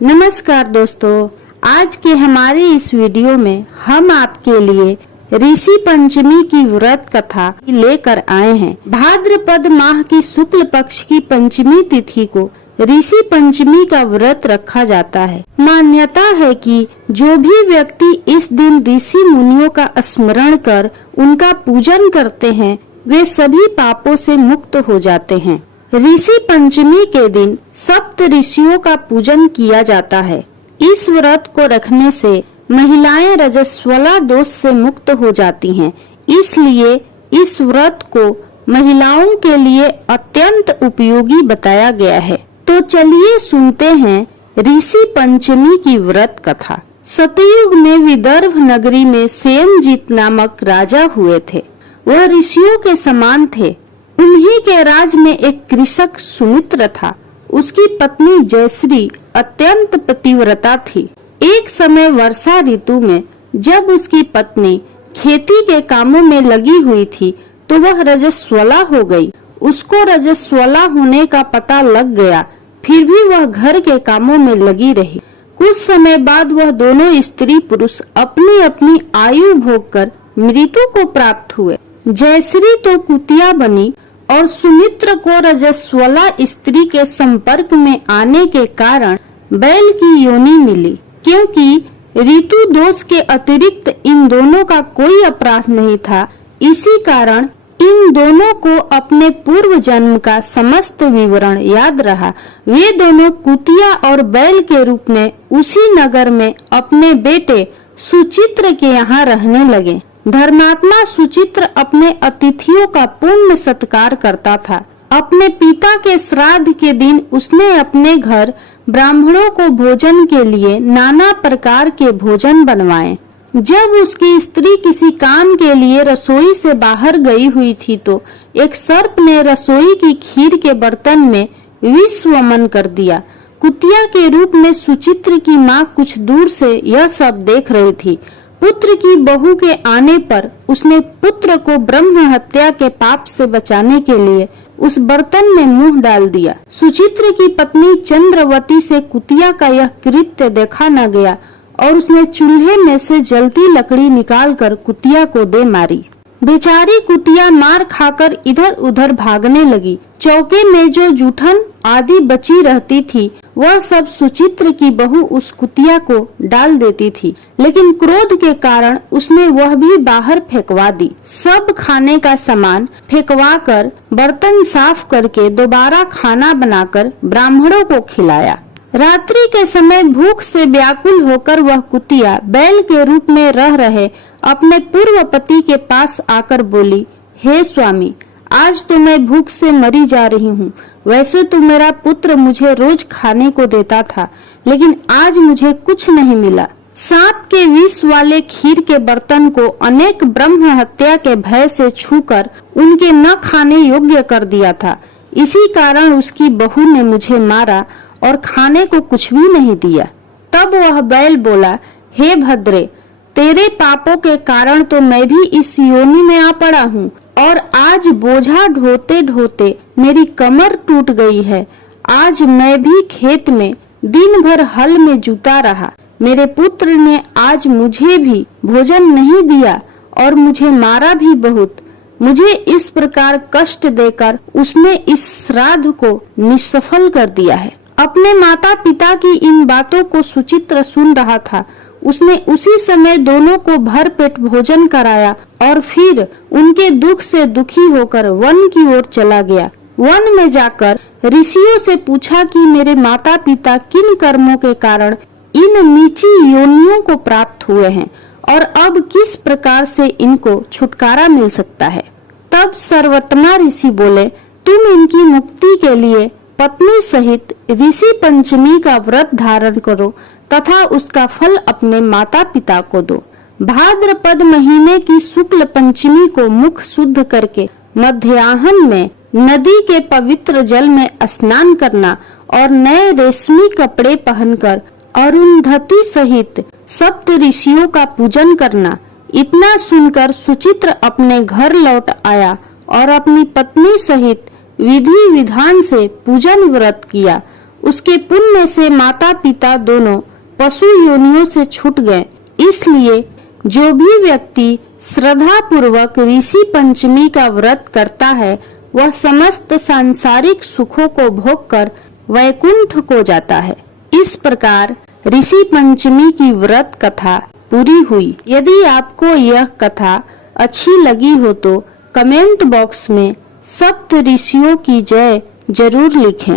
नमस्कार दोस्तों, आज के हमारे इस वीडियो में हम आपके लिए ऋषि पंचमी की व्रत कथा लेकर आए हैं। भाद्रपद माह की शुक्ल पक्ष की पंचमी तिथि को ऋषि पंचमी का व्रत रखा जाता है। मान्यता है कि जो भी व्यक्ति इस दिन ऋषि मुनियों का स्मरण कर उनका पूजन करते हैं, वे सभी पापों से मुक्त हो जाते हैं। ऋषि पंचमी के दिन सप्त ऋषियों का पूजन किया जाता है। इस व्रत को रखने से महिलाएं रजस्वला दोष से मुक्त हो जाती हैं, इसलिए इस व्रत को महिलाओं के लिए अत्यंत उपयोगी बताया गया है। तो चलिए सुनते हैं ऋषि पंचमी की व्रत कथा। सतयुग में विदर्भ नगरी में सेनजीत नामक राजा हुए थे। वह ऋषियों के समान थे। उन्हीं के राज में एक कृषक सुमित्र था। उसकी पत्नी जयश्री अत्यंत पतिव्रता थी। एक समय वर्षा ऋतु में जब उसकी पत्नी खेती के कामों में लगी हुई थी तो वह रजस्वला हो गई। उसको रजस्वला होने का पता लग गया, फिर भी वह घर के कामों में लगी रही। कुछ समय बाद वह दोनों स्त्री पुरुष अपनी अपनी आयु भोग कर मृत्यु को प्राप्त हुए। जयश्री तो कुतिया बनी और सुमित्र को रजस्वला स्त्री के संपर्क में आने के कारण बैल की योनि मिली। क्योंकि ऋतु दोष के अतिरिक्त इन दोनों का कोई अपराध नहीं था, इसी कारण इन दोनों को अपने पूर्व जन्म का समस्त विवरण याद रहा। वे दोनों कुतिया और बैल के रूप में उसी नगर में अपने बेटे सुचित्र के यहाँ रहने लगे। धर्मात्मा सुचित्र अपने अतिथियों का पूर्ण सत्कार करता था। अपने पिता के श्राद्ध के दिन उसने अपने घर ब्राह्मणों को भोजन के लिए नाना प्रकार के भोजन बनवाए। जब उसकी स्त्री किसी काम के लिए रसोई से बाहर गई हुई थी तो एक सर्प ने रसोई की खीर के बर्तन में विष वमन कर दिया। कुतिया के रूप में सुचित्र की माँ कुछ दूर से यह सब देख रही थी। पुत्र की बहू के आने पर उसने पुत्र को ब्रह्म हत्या के पाप से बचाने के लिए उस बर्तन में मुंह डाल दिया। सुचित्र की पत्नी चंद्रवती से कुतिया का यह कृत्य देखा न गया और उसने चूल्हे में से जलती लकड़ी निकालकर कुतिया को दे मारी। बेचारी कुतिया मार खाकर इधर उधर भागने लगी। चौके में जो जूठन आदि बची रहती थी वह सब सुचित्र की बहू उस कुतिया को डाल देती थी, लेकिन क्रोध के कारण उसने वह भी बाहर फेंकवा दी। सब खाने का सामान फेंकवा कर बर्तन साफ करके दोबारा खाना बनाकर ब्राह्मणों को खिलाया। रात्रि के समय भूख से व्याकुल होकर वह कुतिया बैल के रूप में रह रहे अपने पूर्व पति के पास आकर बोली, हे स्वामी, आज तो मैं भूख से मरी जा रही हूँ। वैसे तो मेरा पुत्र मुझे रोज खाने को देता था, लेकिन आज मुझे कुछ नहीं मिला। सांप के विष वाले खीर के बर्तन को अनेक ब्रह्म हत्या के भय से छूकर उनके न खाने योग्य कर दिया था। इसी कारण उसकी बहू ने मुझे मारा और खाने को कुछ भी नहीं दिया। तब वह बैल बोला, हे भद्रे, तेरे पापों के कारण तो मैं भी इस योनि में आ पड़ा हूँ और आज बोझा ढोते ढोते मेरी कमर टूट गई है। आज मैं भी खेत में दिन भर हल में जुटा रहा। मेरे पुत्र ने आज मुझे भी भोजन नहीं दिया और मुझे मारा भी बहुत। मुझे इस प्रकार कष्ट देकर उसने इस श्राद्ध को निष्सफल कर दिया है। अपने माता पिता की इन बातों को सुचित्र सुन रहा था। उसने उसी समय दोनों को भर पेट भोजन कराया और फिर उनके दुख से दुखी होकर वन की ओर चला गया। वन में जाकर ऋषियों से पूछा कि मेरे माता पिता किन कर्मों के कारण इन नीची योनियों को प्राप्त हुए हैं और अब किस प्रकार से इनको छुटकारा मिल सकता है। तब सर्वोत्तमा ऋषि बोले, तुम इनकी मुक्ति के लिए पत्नी सहित ऋषि पंचमी का व्रत धारण करो तथा उसका फल अपने माता पिता को दो। भाद्रपद महीने की शुक्ल पंचमी को मुख शुद्ध करके मध्याह्न में नदी के पवित्र जल में स्नान करना और नए रेशमी कपड़े पहनकर अरुंधति सहित सप्त ऋषियों का पूजन करना। इतना सुनकर सुचित्र अपने घर लौट आया और अपनी पत्नी सहित विधि विधान से पूजन व्रत किया। उसके पुण्य से माता पिता दोनों पशु योनियों से छूट गए। इसलिए जो भी व्यक्ति श्रद्धा पूर्वक ऋषि पंचमी का व्रत करता है वह समस्त सांसारिक सुखों को भोगकर वैकुंठ को जाता है। इस प्रकार ऋषि पंचमी की व्रत कथा पूरी हुई। यदि आपको यह कथा अच्छी लगी हो तो कमेंट बॉक्स में सप्त ऋषियों की जय जरूर लिखें।